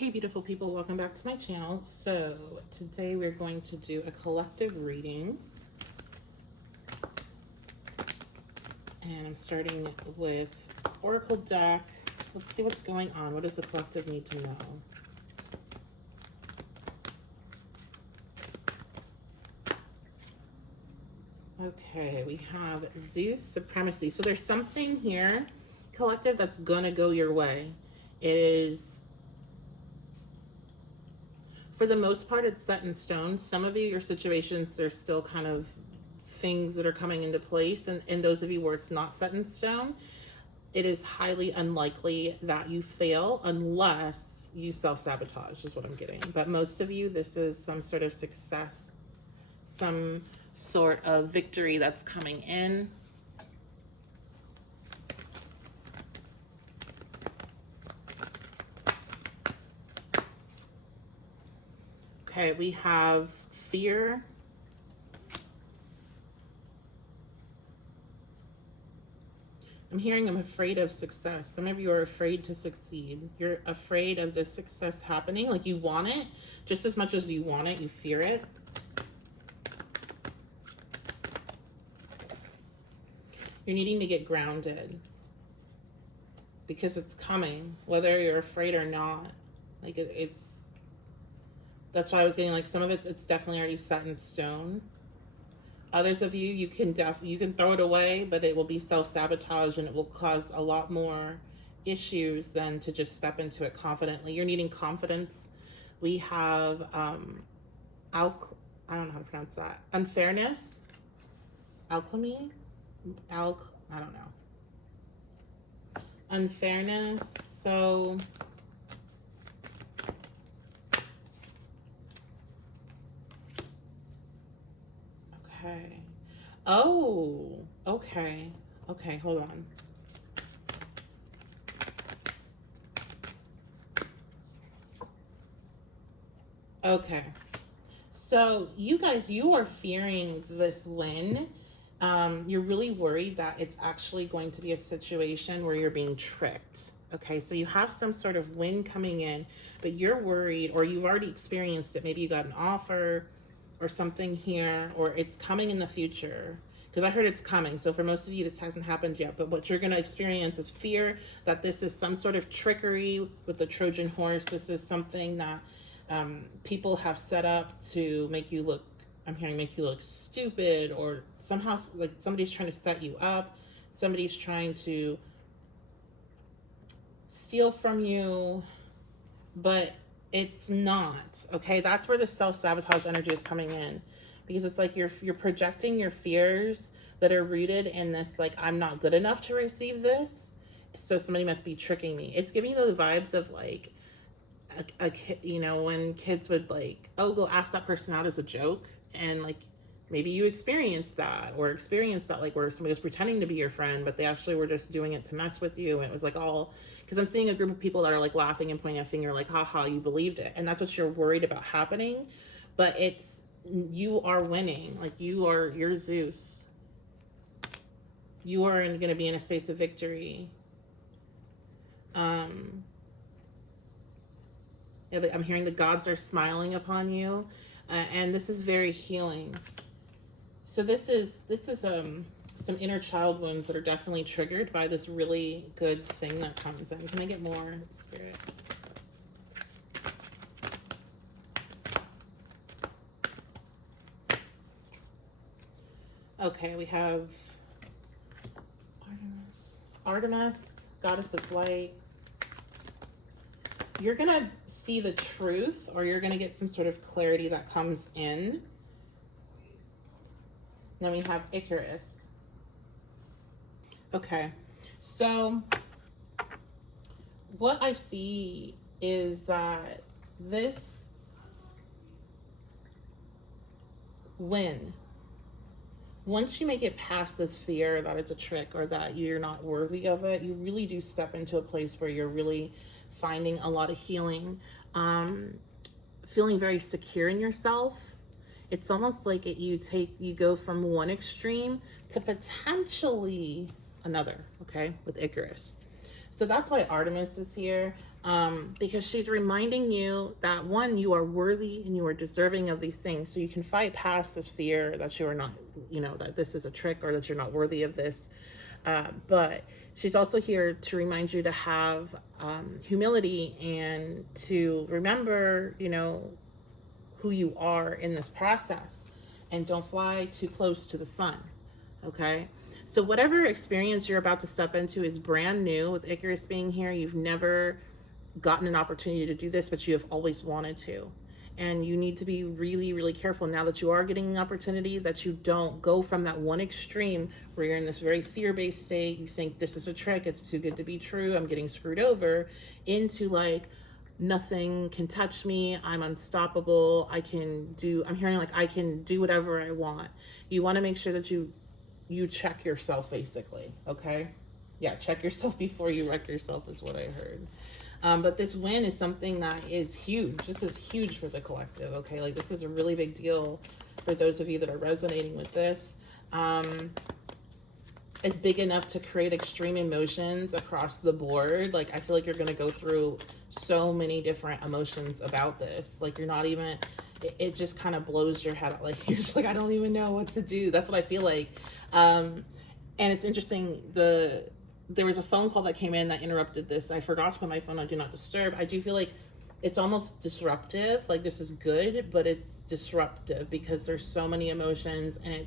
Hey beautiful people, welcome back to my channel. So today we're going to do a collective reading, and I'm starting with Oracle deck. Let's see what's going on. What does the collective need to know? Okay, we have Zeus supremacy. So there's something here, collective, that's gonna go your way. It is, for the most part, it's set in stone. Some of you, your situations, there's still kind of things that are coming into place. And those of you where it's not set in stone, it is highly unlikely that you fail unless you self-sabotage, is what I'm getting. But most of you, this is some sort of success, some sort of victory that's coming in. Okay, we have fear. I'm hearing I'm afraid of success. Some of you are afraid to succeed. You're afraid of this success happening. Like, you want it just as much as you want it. You fear it. You're needing to get grounded because it's coming, whether you're afraid or not. Like, it's that's why I was getting, like, some of it's definitely already set in stone. Others of you, you can throw it away, but it will be self-sabotage and it will cause a lot more issues than to just step into it confidently. You're needing confidence. We have I don't know how to pronounce that. Unfairness, alchemy, I don't know. Unfairness. So okay. Oh, okay. Okay, hold on. Okay. So you guys, you are fearing this win. You're really worried that it's actually going to be a situation where you're being tricked. Okay, so you have some sort of win coming in, but you're worried, or you've already experienced it. Maybe you got an offer or something here, or it's coming in the future. Because I heard it's coming. So for most of you, this hasn't happened yet. But what you're going to experience is fear that this is some sort of trickery with the Trojan horse. This is something that people have set up to make you look, I'm hearing, make you look stupid, or somehow like somebody's trying to set you up. Somebody's trying to steal from you, but it's not. Okay, that's where the self-sabotage energy is coming in, because it's like you're projecting your fears that are rooted in this, like, I'm not good enough to receive this, so somebody must be tricking me. It's giving you the vibes of like a kid, you know, when kids would like, oh, go ask that person out as a joke, and like maybe you experienced that, like where somebody was pretending to be your friend, but they actually were just doing it to mess with you. And it was like all because I'm seeing a group of people that are like laughing and pointing a finger, like, haha, you believed it. And that's what you're worried about happening. But it's, you are winning. Like, you're Zeus. You are going to be in a space of victory. I'm hearing the gods are smiling upon you, and this is very healing. So this is some inner child wounds that are definitely triggered by this really good thing that comes in. Can I get more, Spirit? Okay, we have Artemis, goddess of light. You're gonna see the truth, or you're gonna get some sort of clarity that comes in. Then we have Icarus. Okay, so what I see is that this win, once you make it past this fear that it's a trick or that you're not worthy of it, you really do step into a place where you're really finding a lot of healing, feeling very secure in yourself. It's almost like you go from one extreme to potentially another, okay, with Icarus. So that's why Artemis is here. Because she's reminding you that, one, you are worthy and you are deserving of these things. So you can fight past this fear that you are not, that this is a trick or that you're not worthy of this. But she's also here to remind you to have humility and to remember, who you are in this process, and don't fly too close to the sun. Okay. So whatever experience you're about to step into is brand new. With Icarus being here, you've never gotten an opportunity to do this, but you have always wanted to. And you need to be really, really careful now that you are getting an opportunity, that you don't go from that one extreme where you're in this very fear-based state. You think this is a trick, it's too good to be true, I'm getting screwed over, into like, nothing can touch me, I'm unstoppable, I'm hearing like I can do whatever I want. You want to make sure that you check yourself, basically. Okay. Yeah, check yourself before you wreck yourself is what I heard. But this win is something that is huge. This is huge for the collective, okay? Like, this is a really big deal for those of you that are resonating with this. It's big enough to create extreme emotions across the board. Like, I feel like you're going to go through so many different emotions about this. Like, you're not even, it just kind of blows your head out. Like, you're just like, I don't even know what to do. That's what I feel like. And it's interesting, there was a phone call that came in that interrupted this. I forgot to put my phone on Do Not Disturb. I do feel like it's almost disruptive. Like, this is good, but it's disruptive because there's so many emotions, and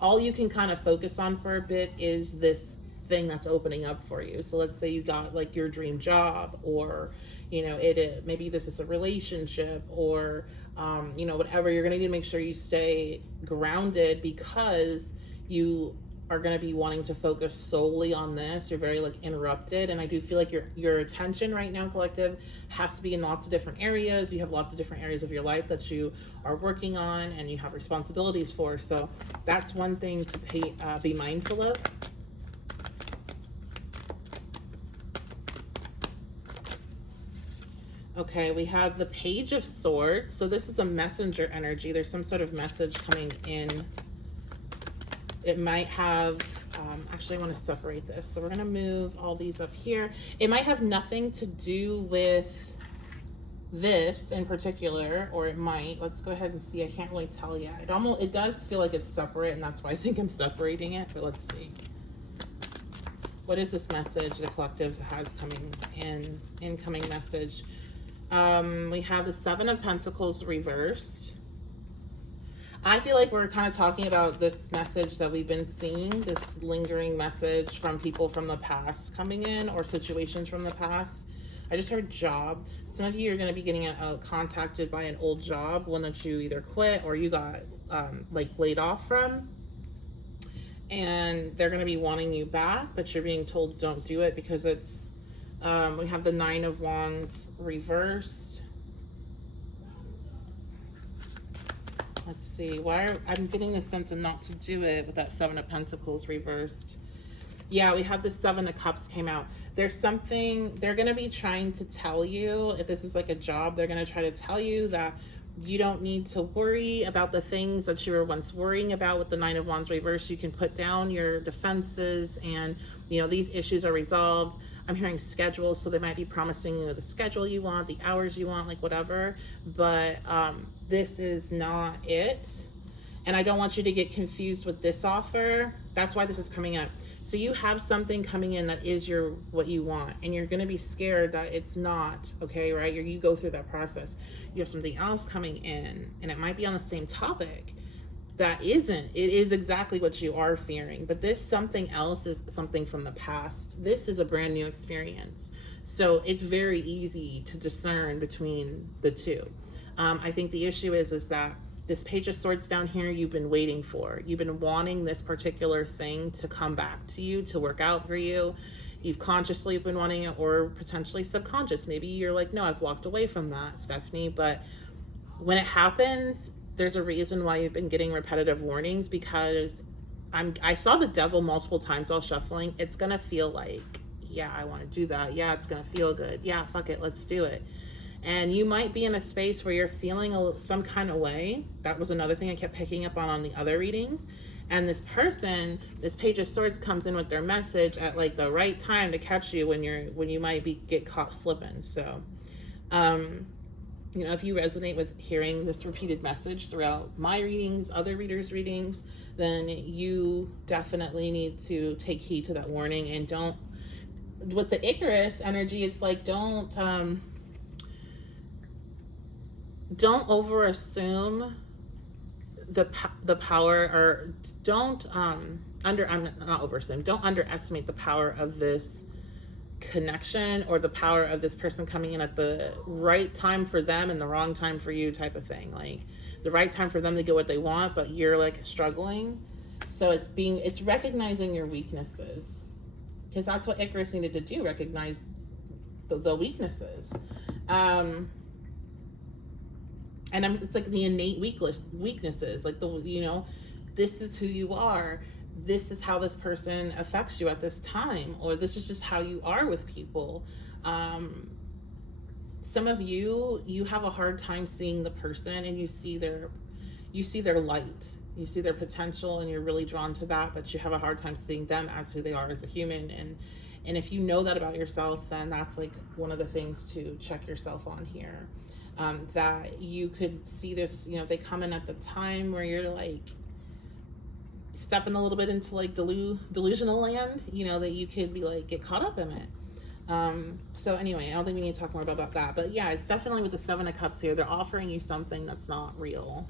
all you can kind of focus on for a bit is this thing that's opening up for you. So let's say you got like your dream job, or maybe this is a relationship, or whatever. You're gonna need to make sure you stay grounded, because you are going to be wanting to focus solely on this. You're very like interrupted, and I do feel like your attention right now, collective, has to be in lots of different areas. You have lots of different areas of your life that you are working on and you have responsibilities for. So that's one thing to be mindful of. Okay, we have the Page of Swords. So this is a messenger energy. There's some sort of message coming in. It might have, actually I want to separate this. So we're going to move all these up here. It might have nothing to do with this in particular, or it might. Let's go ahead and see. I can't really tell yet. It does feel like it's separate, and that's why I think I'm separating it, but let's see. What is this message the collective has coming in? Incoming message. We have the Seven of Pentacles reversed. I feel like we're kind of talking about this message that we've been seeing, this lingering message from people from the past coming in, or situations from the past. I just heard job. Some of you are going to be getting contacted by an old job, one that you either quit or you got like laid off from. And they're going to be wanting you back, but you're being told don't do it because it's, we have the Nine of Wands reversed. Let's see, I'm getting the sense of not to do it with that Seven of Pentacles reversed. Yeah, we have the Seven of Cups came out. There's something they're going to be trying to tell you. If this is like a job, they're going to try to tell you that you don't need to worry about the things that you were once worrying about with the Nine of Wands reversed. You can put down your defenses, and these issues are resolved. I'm hearing schedules, so they might be promising you the schedule you want, the hours you want, like whatever. But this is not it. And I don't want you to get confused with this offer. That's why this is coming up. So you have something coming in that is what you want, and you're going to be scared that it's not, okay, right? You go through that process. You have something else coming in, and it might be on the same topic that isn't. It is exactly what you are fearing, but this something else is something from the past. This is a brand new experience. So it's very easy to discern between the two. I think the issue is that this Page of Swords down here, you've been waiting for. You've been wanting this particular thing to come back to you, to work out for you. You've consciously been wanting it, or potentially subconscious. Maybe you're like, no, I've walked away from that, Stephanie. But when it happens, there's a reason why you've been getting repetitive warnings, because I saw the Devil multiple times while shuffling. It's going to feel like, yeah, I want to do that. Yeah, it's going to feel good. Yeah, fuck it, let's do it. And you might be in a space where you're feeling some kind of way. That was another thing I kept picking up on the other readings. And this person, this Page of Swords, comes in with their message at like the right time to catch you when you might get caught slipping. So you know, if you resonate with hearing this repeated message throughout my readings, other readers' readings, then you definitely need to take heed to that warning. And don't, with the Icarus energy, it's like don't over assume the power, or don't don't underestimate the power of this connection, or the power of this person coming in at the right time for them and the wrong time for you, type of thing. Like the right time for them to get what they want, but you're like struggling. So it's recognizing your weaknesses, because that's what Icarus needed to do, recognize the weaknesses. And it's like the innate weaknesses, like this is who you are. This is how this person affects you at this time, or this is just how you are with people. Some of you have a hard time seeing the person, and you see their light, you see their potential, and you're really drawn to that, but you have a hard time seeing them as who they are as a human. And if you know that about yourself, then that's like one of the things to check yourself on here. That you could see this, they come in at the time where you're like stepping a little bit into like delusional land, that you could be like, get caught up in it. So anyway, I don't think we need to talk more about that, but yeah, it's definitely with the Seven of Cups here, they're offering you something that's not real.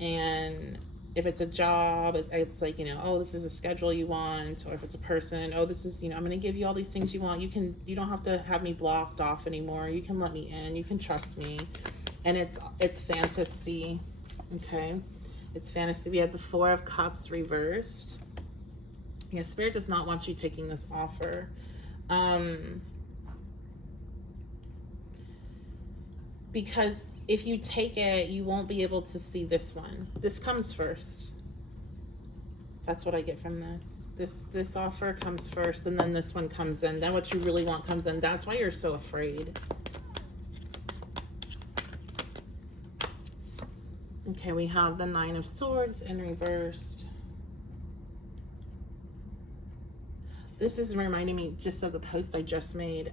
And if it's a job, it's like, oh, this is a schedule you want. Or if it's a person, oh, this is, I'm going to give you all these things you want. You don't have to have me blocked off anymore. You can let me in. You can trust me. And it's fantasy. Okay. It's fantasy. We have the Four of Cups reversed. Yeah, Spirit does not want you taking this offer. Because if you take it, you won't be able to see this one. This comes first. That's what I get from this. This offer comes first, and then this one comes in. Then what you really want comes in. That's why you're so afraid. Okay, we have the Nine of Swords in reversed. This is reminding me just of the post I just made.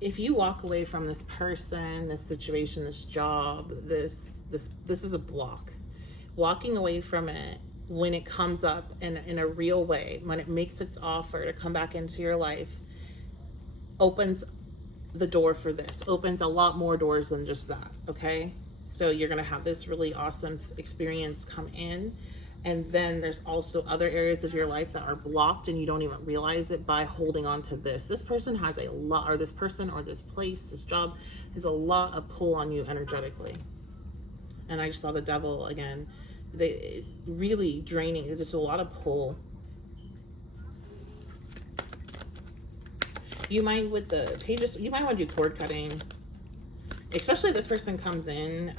If you walk away from this person, this situation, this job, this is a block. Walking away from it when it comes up in a real way, when it makes its offer to come back into your life, opens the door for this, opens a lot more doors than just that, okay? So you're gonna have this really awesome experience come in. And then there's also other areas of your life that are blocked and you don't even realize it by holding on to this. This person has a lot, or this person or this place, this job has a lot of pull on you energetically. And I just saw the Devil again. They really draining. There's just a lot of pull. You might, with the Pages, you might want to do cord cutting, especially if this person comes in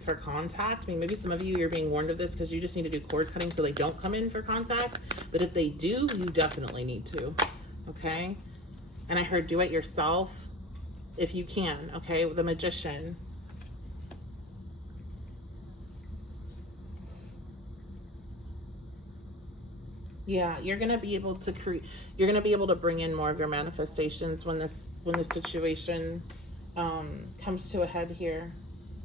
for contact. I mean, maybe some of you're being warned of this because you just need to do cord cutting so they don't come in for contact. But if they do, you definitely need to, okay? And I heard do it yourself if you can, okay? The Magician. Yeah, you're gonna be able to you're gonna be able to bring in more of your manifestations when this situation comes to a head here.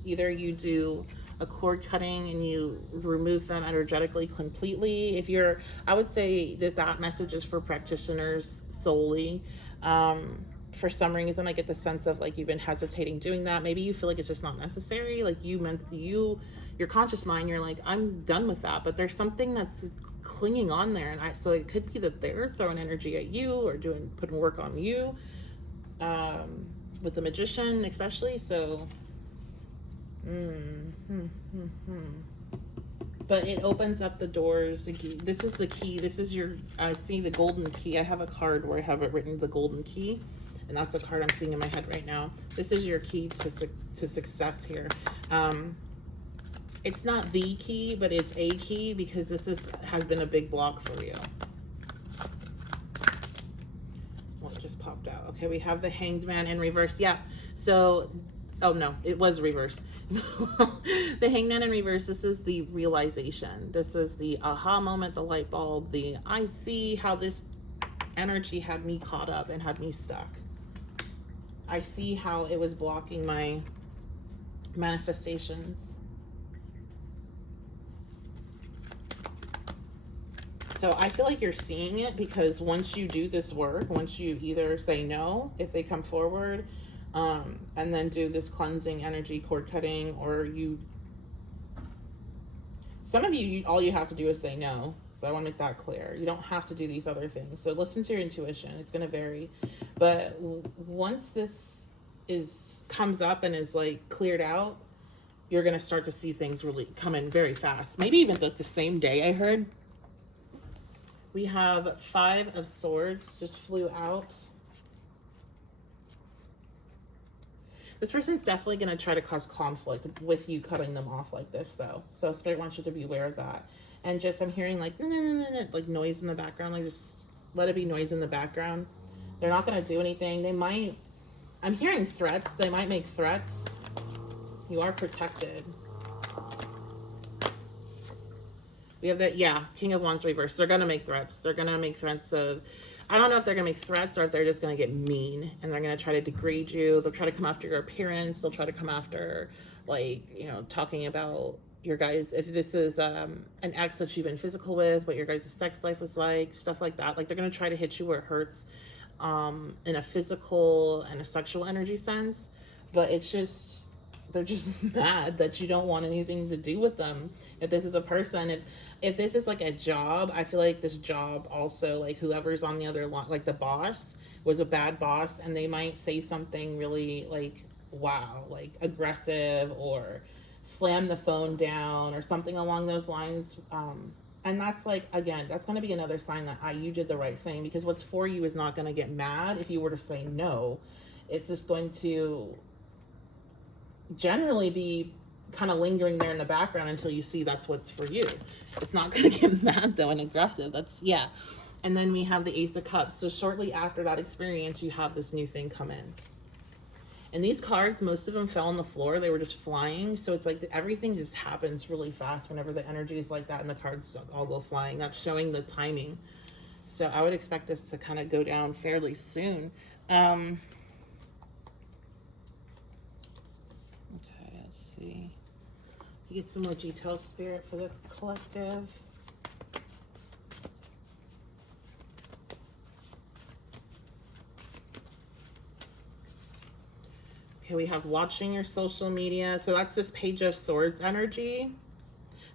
Either you do a cord cutting and you remove them energetically completely. If you're, I would say that message is for practitioners solely. For some reason, I get the sense of like you've been hesitating doing that. Maybe you feel like it's just not necessary. Like your conscious mind, you're like, I'm done with that. But there's something that's clinging on there, and so it could be that they're throwing energy at you or putting work on you. With the Magician, especially. So. But it opens up the doors. This is the key. This is your, I see the golden key. I have a card where I have it written, the golden key, and that's the card I'm seeing in my head right now. This is your key to success here. It's not the key, but it's a key, because this has been a big block for you. Well, it just popped out. Okay, we have the Hanged Man in reverse. Yeah, so Oh no, it was reverse. The Hangman in reverse, this is the realization. This is the aha moment, the light bulb, the I see how this energy had me caught up and had me stuck. I see how it was blocking my manifestations. So I feel like you're seeing it, because once you do this work, once you either say no if they come forward, and then do this cleansing energy cord cutting, or some of you, all you have to do is say no. So I want to make that clear. You don't have to do these other things. So listen to your intuition. It's going to vary. But once this comes up and is like cleared out, you're going to start to see things really come in very fast. Maybe even the same day. I heard we have 5 of Swords just flew out. This person's definitely going to try to cause conflict with you cutting them off like this, though. So Spirit wants you to be aware of that. And just, I'm hearing like, like noise in the background. Like, just let it be noise in the background. They're not going to do anything. They might, I'm hearing threats. They might make threats. You are protected. We have that, yeah, King of Wands reverse. They're going to make threats. They're going to make threats of, I don't know if they're going to make threats or if they're just going to get mean and they're going to try to degrade you. They'll try to come after your appearance. They'll try to come after, like, you know, talking about your guys. If this is an ex that you've been physical with, what your guys' sex life was like, stuff like that. Like, they're going to try to hit you where it hurts, in a physical and a sexual energy sense. But it's just, they're just mad that you don't want anything to do with them. If this is a person, if this is like a job, I feel like this job also, like whoever's on the other line, like the boss was a bad boss, and they might say something really like, wow, like aggressive, or slam the phone down or something along those lines. And that's like, again, that's going to be another sign that you did the right thing, because what's for you is not going to get mad if you were to say no. It's just going to generally be kind of lingering there in the background until you see that's what's for you. It's not going to get mad though and aggressive. That's, yeah. And then we have the Ace of Cups. So shortly after that experience, you have this new thing come in. And these cards, most of them fell on the floor. They were just flying. So it's like everything just happens really fast whenever the energy is like that and the cards all go flying. That's showing the timing. So I would expect this to kind of go down fairly soon. Okay, let's see. Get some more detail, Spirit, for the collective. Okay, we have watching your social media. So that's this Page of Swords energy.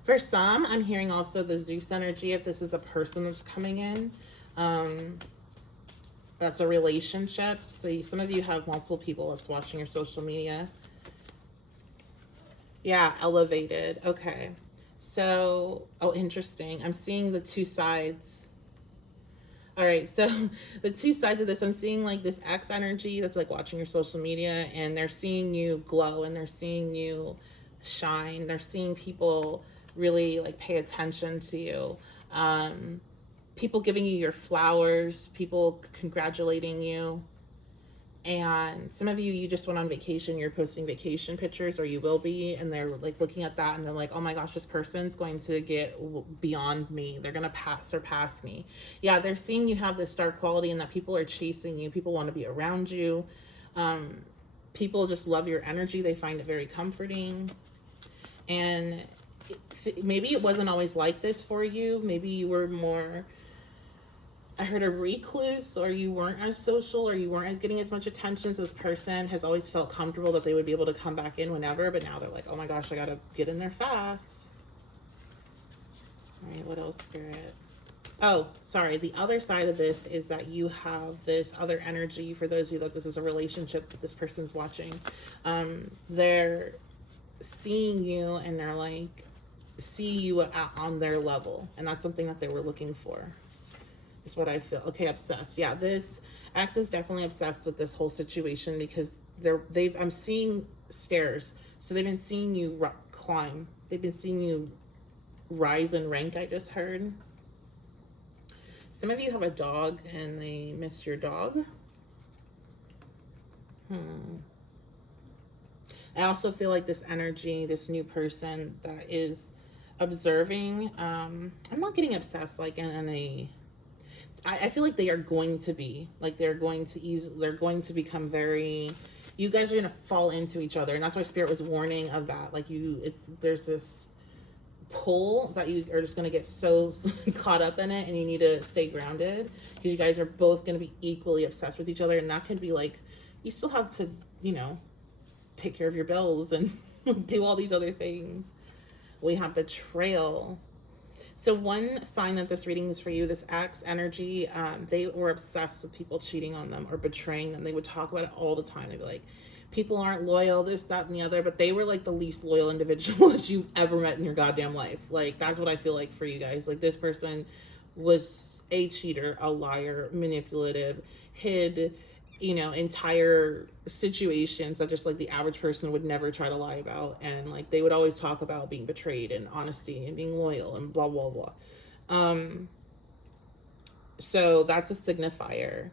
For some, I'm hearing also the Zeus energy, if this is a person that's coming in. That's a relationship. So some of you have multiple people that's watching your social media. Yeah, elevated. Okay. So, oh, interesting. I'm seeing the two sides. All right. So the two sides of this, I'm seeing like this X energy that's like watching your social media, and they're seeing you glow and they're seeing you shine. They're seeing people really like pay attention to you. People giving you your flowers, people congratulating you. And some of you, you just went on vacation, you're posting vacation pictures, or you will be, and they're like looking at that and they're like, oh my gosh, this person's going to get beyond me. They're going to surpass me. Yeah, they're seeing you have this star quality and that people are chasing you. People want to be around you. People just love your energy. They find it very comforting. And maybe it wasn't always like this for you. Maybe you were more, I heard, a recluse, or you weren't as social, or you weren't as getting as much attention. So this person has always felt comfortable that they would be able to come back in whenever, but now they're like, oh my gosh, I gotta get in there fast. All right, what else, Spirit? Oh, sorry. The other side of this is that you have this other energy. For those of you that this is a relationship that this person's watching, they're seeing you and they're like, see you on their level, and that's something that they were looking for. Is what I feel. Okay, obsessed. Yeah, this ex is definitely obsessed with this whole situation, because I'm seeing stairs. So they've been seeing you climb. They've been seeing you rise in rank, I just heard. Some of you have a dog and they miss your dog. I also feel like this energy, this new person that is observing, I'm not getting obsessed like in a, I feel like they are going to be like they're going to become very, you guys are going to fall into each other, and that's why spirit was warning of that. Like there's this pull that you are just going to get so caught up in it, and you need to stay grounded because you guys are both going to be equally obsessed with each other, and that could be like, you still have to, take care of your bills and do all these other things. We have betrayal. So one sign that this reading is for you, this X energy, they were obsessed with people cheating on them or betraying them. They would talk about it all the time. They'd be like, people aren't loyal, this, that, and the other, but they were like the least loyal individual that you've ever met in your goddamn life. Like, that's what I feel like for you guys. Like, this person was a cheater, a liar, manipulative, hid, entire situations that just like the average person would never try to lie about. And like, they would always talk about being betrayed and honesty and being loyal and blah, blah, blah. So that's a signifier.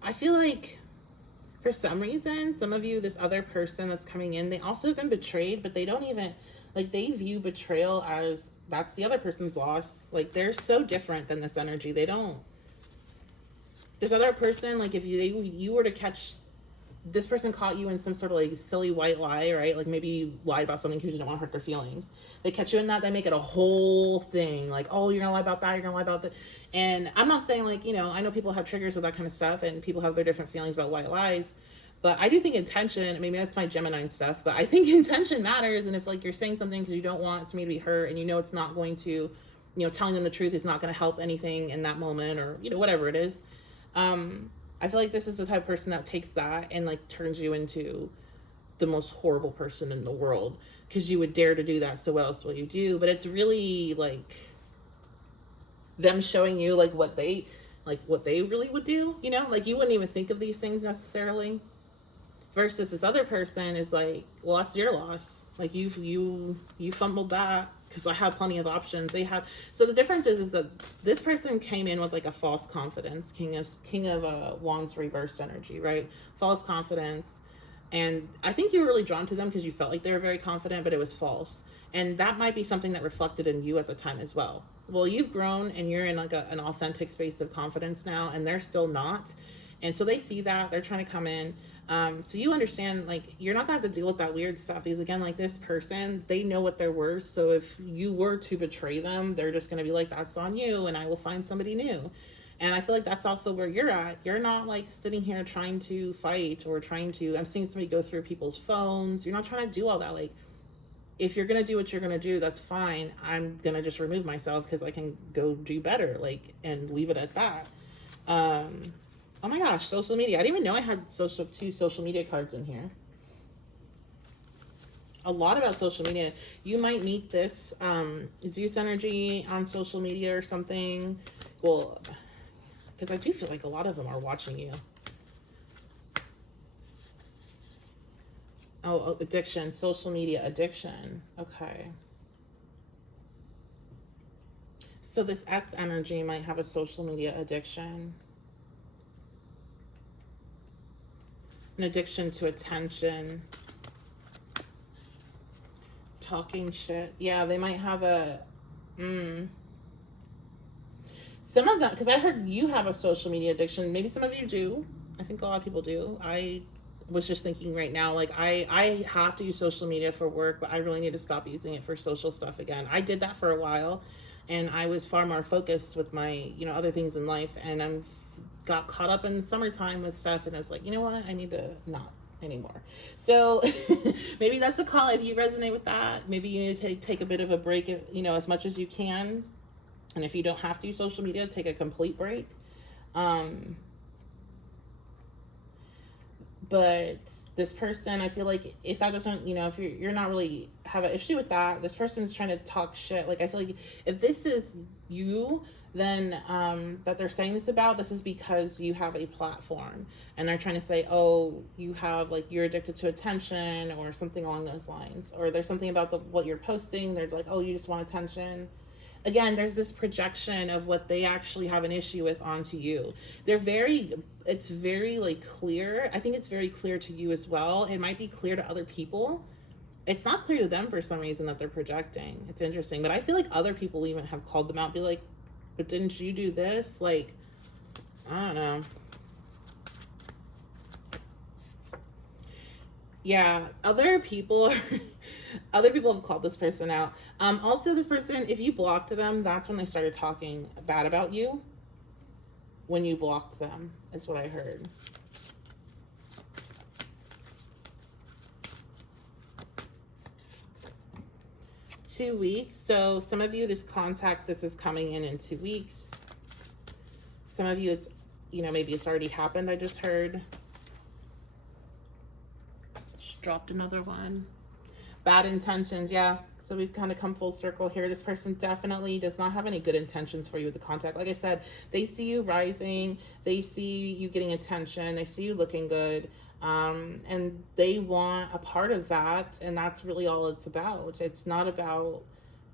I feel like for some reason, some of you, this other person that's coming in, they also have been betrayed, but they don't even, like, they view betrayal as that's the other person's loss. Like, they're so different than this energy. They don't. This other person, like, if you were to catch, this person caught you in some sort of like silly white lie, right? Like maybe you lied about something because you don't want to hurt their feelings. They catch you in that, they make it a whole thing. Like, oh, you're gonna lie about that, you're gonna lie about that. And I'm not saying like, I know people have triggers with that kind of stuff and people have their different feelings about white lies. But I do think intention, maybe that's my Gemini stuff, but I think intention matters. And if like you're saying something because you don't want somebody to be hurt and it's not going to, telling them the truth is not going to help anything in that moment, or, whatever it is. I feel like this is the type of person that takes that and like turns you into the most horrible person in the world because you would dare to do that. So what else will you do? But it's really like them showing you like what they really would do, like you wouldn't even think of these things necessarily. Versus this other person is like, well, that's your loss. Like you fumbled that because I have plenty of options. So the difference is that this person came in with like a false confidence, King of Wands reversed energy, right? False confidence. And I think you were really drawn to them because you felt like they were very confident, but it was false. And that might be something that reflected in you at the time as well. Well, you've grown and you're in like an authentic space of confidence now, and they're still not. And so they see that, they're trying to come in. So you understand, like, you're not going to have to deal with that weird stuff because, again, like, this person, they know what they're worth. So if you were to betray them, they're just going to be like, that's on you, and I will find somebody new. And I feel like that's also where you're at. You're not, like, sitting here trying to fight or I'm seeing somebody go through people's phones. You're not trying to do all that. Like, if you're going to do what you're going to do, that's fine. I'm going to just remove myself because I can go do better, like, and leave it at that. Oh my gosh, social media. I didn't even know I had two social media cards in here. A lot about social media. You might meet this Zeus energy on social media or something. Well, because I do feel like a lot of them are watching you. Oh, addiction, social media addiction. Okay. So this X energy might have a social media addiction. An addiction to attention, talking shit. Yeah, they might have some of that, because I heard you have a social media addiction. Maybe some of you do. I think a lot of people do. I was just thinking right now, like, I have to use social media for work, but I really need to stop using it for social stuff again. I did that for a while, and I was far more focused with my, other things in life, and got caught up in summertime with stuff, and I was like, you know what, I need to not anymore. So maybe that's a call if you resonate with that. Maybe you need to take a bit of a break, as much as you can. And if you don't have to use social media, take a complete break. But this person, I feel like if that doesn't, if you're not really have an issue with that, this person's trying to talk shit. Like, I feel like if this is you, then that they're saying this about, this is because you have a platform and they're trying to say, oh, you have, like, you're addicted to attention or something along those lines, or there's something about what you're posting, they're like, oh, you just want attention. again, there's this projection of what they actually have an issue with onto you. It's very like clear. I think it's very clear to you as well. It might be clear to other people. It's not clear to them for some reason that they're projecting. It's interesting, but I feel like other people even have called them out, be like, but didn't you do this? Like, I don't know. Yeah, other people other people have called this person out. Also, this person, if you blocked them, that's when they started talking bad about you. When you blocked them, is what I heard. .2 weeks. So some of you, this is coming in 2 weeks. Some of you, it's, maybe it's already happened. I just heard. Just dropped another one. Bad intentions. Yeah. So we've kind of come full circle here. This person definitely does not have any good intentions for you with the contact. Like I said, they see you rising. They see you getting attention. They see you looking good. And they want a part of that. And that's really all it's about. It's not about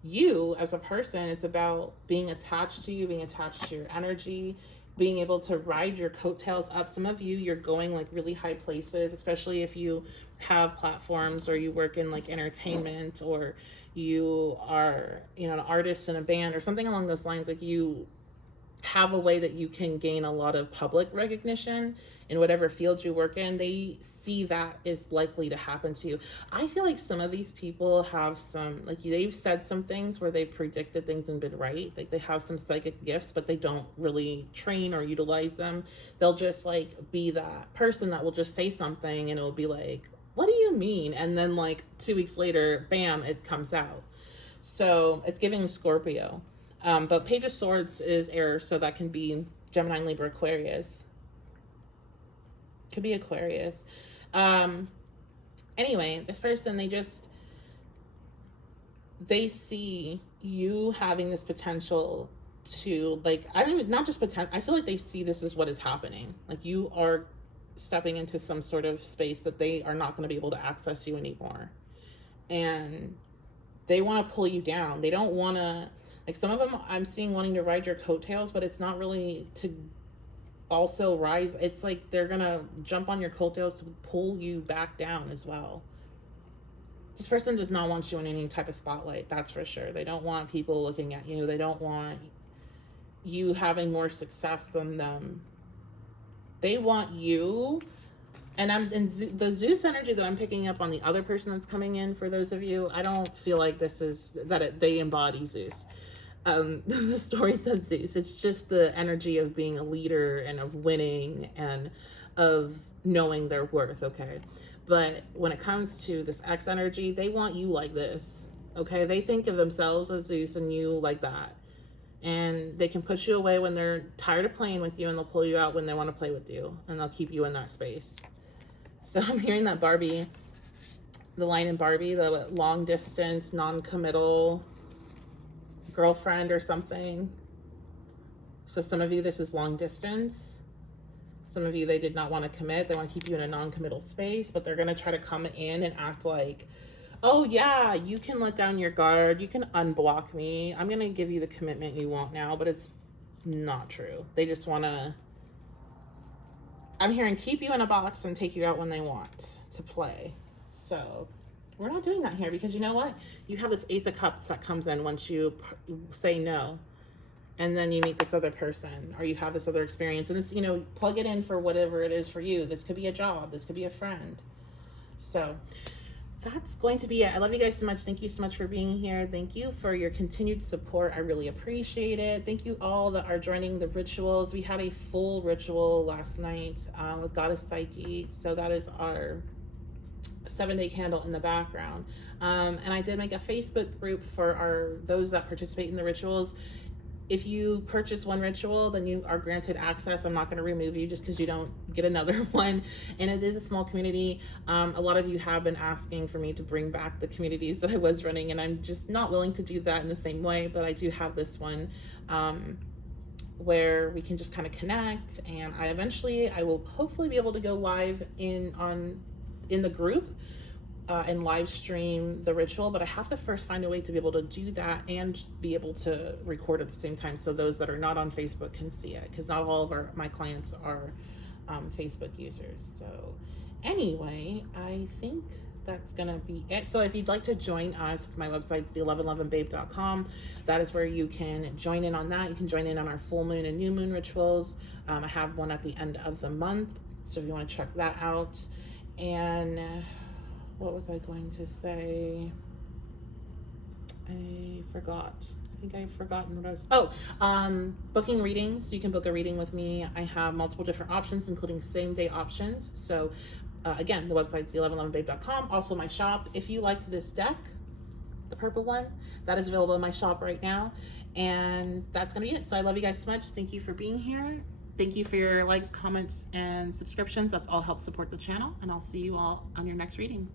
you as a person. It's about being attached to you, being attached to your energy, being able to ride your coattails up. Some of you, you're going like really high places, especially if you have platforms or you work in like entertainment, or you are, an artist in a band or something along those lines. Like, you have a way that you can gain a lot of public recognition in whatever field you work in. They see that is likely to happen to you. I feel like some of these people have some, like, they've said some things where they predicted things and been right. Like, they have some psychic gifts, but they don't really train or utilize them. They'll just like be that person that will just say something and it'll be like, what do you mean? And then like 2 weeks later, bam, it comes out. So it's giving Scorpio. But Page of Swords is air, so that can be Gemini, Libra, Aquarius. Could be Aquarius. Anyway, this person, they see you having this potential to, like, not just potential, I feel like they see this as what is happening. Like, you are stepping into some sort of space that they are not going to be able to access you anymore. And they want to pull you down. They don't want to, like, some of them I'm seeing wanting to ride your coattails, but it's not really to also rise. It's like they're going to jump on your coattails to pull you back down as well. This person does not want you in any type of spotlight, that's for sure. They don't want people looking at you. They don't want you having more success than them. They want you, and the Zeus energy that I'm picking up on the other person that's coming in, for those of you, I don't feel like this is, they embody Zeus. The story says Zeus. It's just the energy of being a leader and of winning and of knowing their worth, okay? But when it comes to this X energy, they want you like this, okay? They think of themselves as Zeus and you like that. And they can put you away when they're tired of playing with you, and they'll pull you out when they want to play with you, and they'll keep you in that space. So I'm hearing that Barbie, the line in Barbie, the long distance, non-committal girlfriend or something. So some of you, this is long distance. Some of you, they did not want to commit. They want to keep you in a non-committal space, but they're going to try to come in and act like, oh yeah, you can let down your guard. You can unblock me. I'm going to give you the commitment you want now, but it's not true. They just want to, I'm hearing, keep you in a box and take you out when they want to play. So we're not doing that here, because you know what? You have this Ace of Cups that comes in once you say no. And then you meet this other person, or you have this other experience. And this, plug it in for whatever it is for you. This could be a job. This could be a friend. So that's going to be it. I love you guys so much. Thank you so much for being here. Thank you for your continued support. I really appreciate it. Thank you all that are joining the rituals. We had a full ritual last night with Goddess Psyche. So that is our 7-day candle in the background. And I did make a Facebook group for those that participate in the rituals. If you purchase one ritual, then you are granted access. I'm not going to remove you just because you don't get another one. And it is a small community. A lot of you have been asking for me to bring back the communities that I was running, and I'm just not willing to do that in the same way. But I do have this one where we can just kind of connect. And I will hopefully be able to go live in the group and live stream the ritual, but I have to first find a way to be able to do that and be able to record at the same time, so those that are not on Facebook can see it, because not all of my clients are Facebook users. So anyway, I think that's gonna be it. So if you'd like to join us, my website's the1111babe.com. That is where you can join in on that. You can join in on our full moon and new moon rituals. I have one at the end of the month, so if you want to check that out. And what was I going to say? I forgot. I think I've forgotten what I was. Booking readings. You can book a reading with me. I have multiple different options, including same day options. So again, the website's the1111babe.com. Also my shop. If you liked this deck, the purple one, that is available in my shop right now. And that's gonna be it. So I love you guys so much. Thank you for being here. Thank you for your likes, comments, and subscriptions. That's all helps support the channel. And I'll see you all on your next reading.